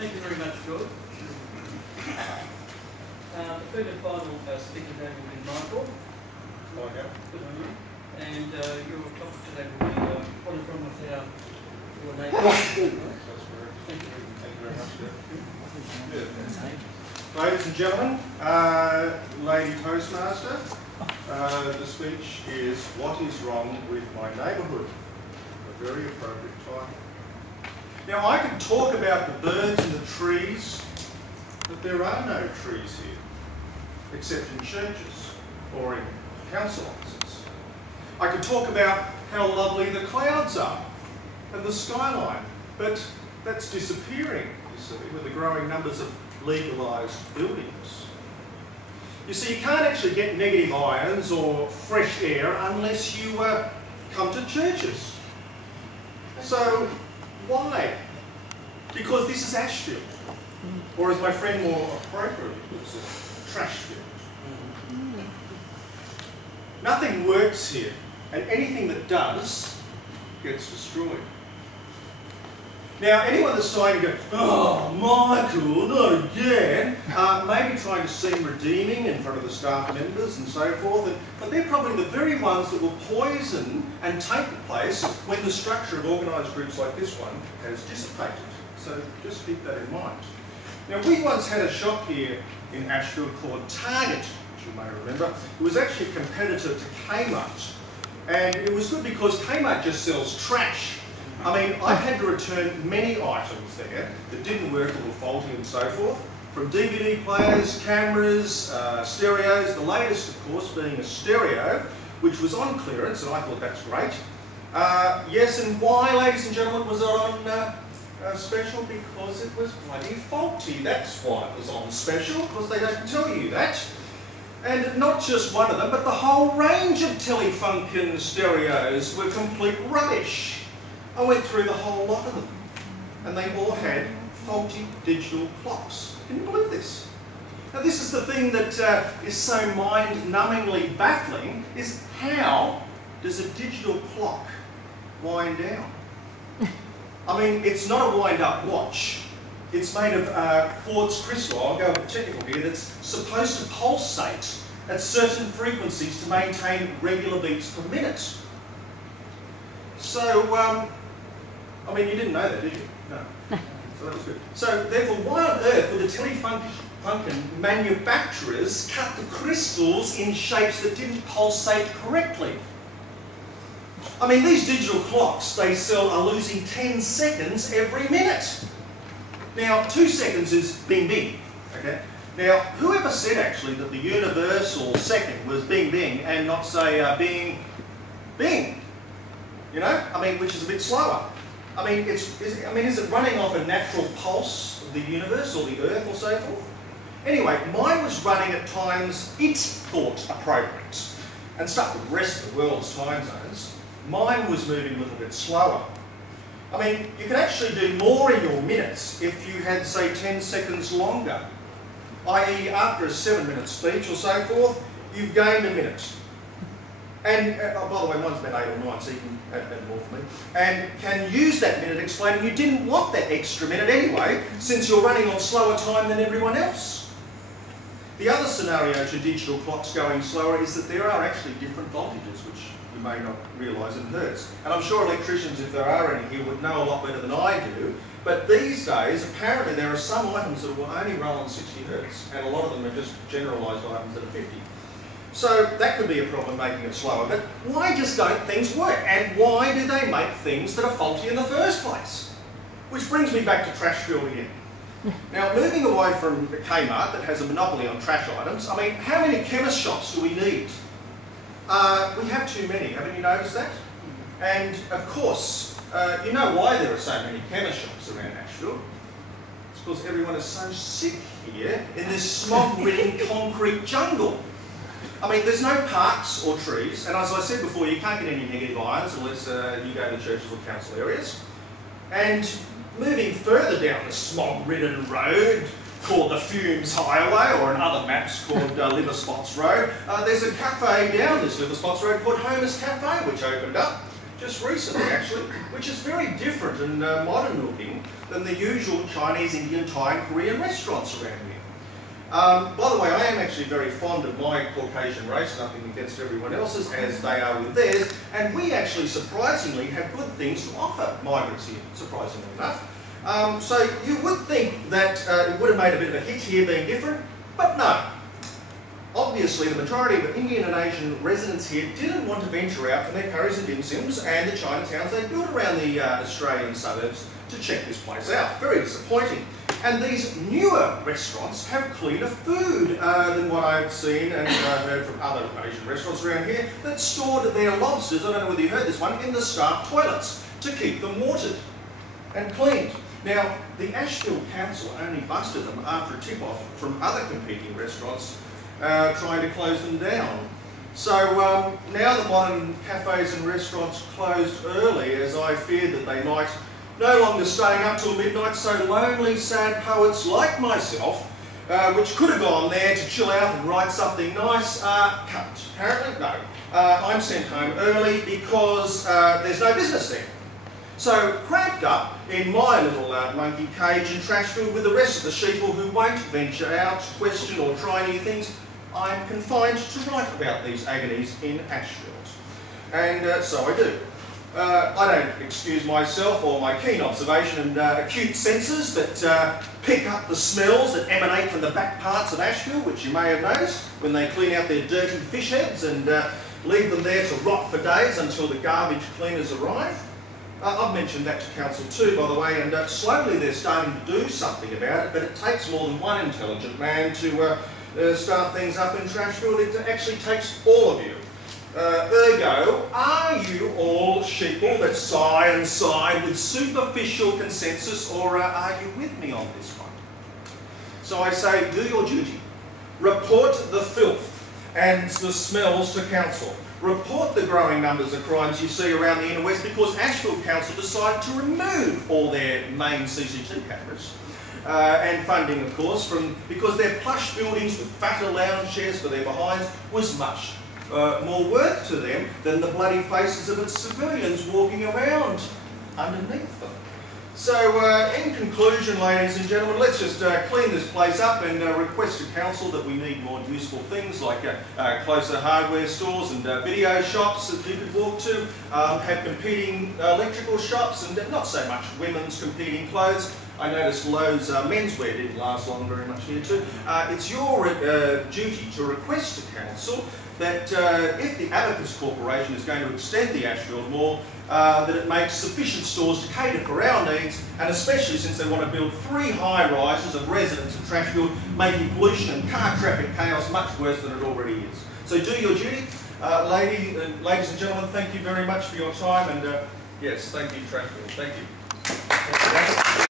Thank you very much, George. The third and final speaker today will be Michael. Good on you. And your topic today will be what is wrong with your neighbour. Thank you very much. Ladies and gentlemen, Lady Toastmaster, the speech is What is Wrong with My Neighbourhood? A very appropriate title. Now I could talk about the birds and the trees, but there are no trees here, except in churches or in council offices. I could talk about how lovely the clouds are and the skyline, but that's disappearing, you see, with the growing numbers of legalised buildings. You see, you can't actually get negative ions or fresh air unless you come to churches. So, why? Because this is Ashfield, or as my friend more appropriately puts it, Trashfield. Nothing works here, and anything that does gets destroyed. Now, anyone that's trying to go, oh, Michael, not again, maybe trying to seem redeeming in front of the staff members and so forth, but they're probably the very ones that will poison and take the place when the structure of organised groups like this one has dissipated. So just keep that in mind. Now, we once had a shop here in Ashfield called Target, which you may remember. It was actually a competitor to Kmart, and it was good because Kmart just sells trash. I mean, I had to return many items there that didn't work or were faulty and so forth, from DVD players, cameras, stereos, the latest of course being a stereo, which was on clearance, and I thought that's great. Yes, and why, ladies and gentlemen, was it on special? Because it was bloody faulty. That's why it was on special, because they don't tell you that. And not just one of them, but the whole range of telefunken stereos were complete rubbish. I went through the whole lot of them, and they all had faulty digital clocks. Can you believe this? Now this is the thing that is so mind-numbingly baffling, is how does a digital clock wind down? I mean, it's not a wind-up watch. It's made of quartz crystal, I'll go with the technical here, that's supposed to pulsate at certain frequencies to maintain regular beats per minute. So, I mean, you didn't know that, did you? No. So that was good. So, therefore, why on earth would the telefunken manufacturers cut the crystals in shapes that didn't pulsate correctly? I mean, these digital clocks they sell are losing 10 seconds every minute. Now, 2 seconds is bing bing, okay? Now, whoever said actually that the universal second was bing bing and not say bing bing? You know, I mean, which is a bit slower. I mean, is it running off a natural pulse of the universe or the earth or so forth? Anyway, mine was running at times it thought appropriate and stuck with the rest of the world's time zones. Mine was moving a little bit slower. I mean, you could actually do more in your minutes if you had, say, 10 seconds longer. I.e., after a 7-minute speech or so forth, you've gained a minute. And, by the way, mine's been 8 or 9, so you can add more for me. And can use that minute explaining you didn't want that extra minute anyway, since you're running on slower time than everyone else. The other scenario to digital clocks going slower is that there are actually different voltages, which you may not realise in hertz. And I'm sure electricians, if there are any here, would know a lot better than I do. But these days, apparently there are some items that will only run on 60 hertz, and a lot of them are just generalised items that are 50. So that could be a problem making it slower, but why just don't things work? And why do they make things that are faulty in the first place? Which brings me back to Trashfield again. Now, moving away from the Kmart that has a monopoly on trash items, I mean, how many chemist shops do we need? We have too many, haven't you noticed that? And of course, you know why there are so many chemist shops around Ashfield? It's because everyone is so sick here in this smog-ridden concrete jungle. I mean, there's no parks or trees, and as I said before, you can't get any negative ions unless you go to churches or council areas. And moving further down the smog-ridden road, called the Fumes Highway, or in other maps called Liver Spots Road, there's a cafe down this Liver Spots Road called Homer's Cafe, which opened up just recently actually, which is very different and modern looking than the usual Chinese, Indian, Thai and Korean restaurants around here. By the way, I am actually very fond of my Caucasian race, nothing against everyone else's, as they are with theirs, and we actually surprisingly have good things to offer migrants here, surprisingly enough. So you would think that it would have made a bit of a hit here being different, but no. Obviously, the majority of Indian and Asian residents here didn't want to venture out from their curries and dim sims and the Chinatowns they built around the Australian suburbs to check this place out. Very disappointing. And these newer restaurants have cleaner food than what I've seen and heard from other Asian restaurants around here that stored their lobsters, I don't know whether you heard this one, in the staff toilets to keep them watered and cleaned. Now, the Ashfield Council only busted them after a tip-off from other competing restaurants trying to close them down. So now the modern cafes and restaurants closed early, as I feared that they might no longer staying up till midnight, so lonely, sad poets like myself, which could have gone there to chill out and write something nice, can't. Apparently, no. I'm sent home early because there's no business there. So, cramped up in my little monkey cage in Trashfield with the rest of the sheeple who won't venture out, question or try new things, I'm confined to write about these agonies in Ashfield. And so I do. I don't excuse myself or my keen observation and acute senses that pick up the smells that emanate from the back parts of Ashfield, which you may have noticed when they clean out their dirty fish heads and leave them there to rot for days until the garbage cleaners arrive. I've mentioned that to council too, by the way, and slowly they're starting to do something about it, but it takes more than one intelligent man to start things up in Trashfield. It actually takes all of you. Ergo, are you all sheeple that sigh and sigh with superficial consensus, or are you with me on this one? So I say, do your duty. Report the filth and the smells to council. Report the growing numbers of crimes you see around the inner west, because Ashfield Council decided to remove all their main CCT cameras and funding, of course, because their plush buildings with fatter lounge chairs for their behinds was much more worth to them than the bloody faces of its civilians walking around underneath them. So, in conclusion, ladies and gentlemen, let's just clean this place up and request to council that we need more useful things like closer hardware stores and video shops that you could walk to, have competing electrical shops and not so much women's competing clothes. I noticed Lowe's menswear didn't last long very much here too. It's your duty to request to council that if the Abacus Corporation is going to extend the Ashfield Mall, that it makes sufficient stores to cater for our needs, and especially since they want to build 3 high-rises of residents in Trashfield, making pollution and car traffic chaos much worse than it already is. So do your duty. Ladies and gentlemen, thank you very much for your time, and yes, thank you Trashfield, thank you.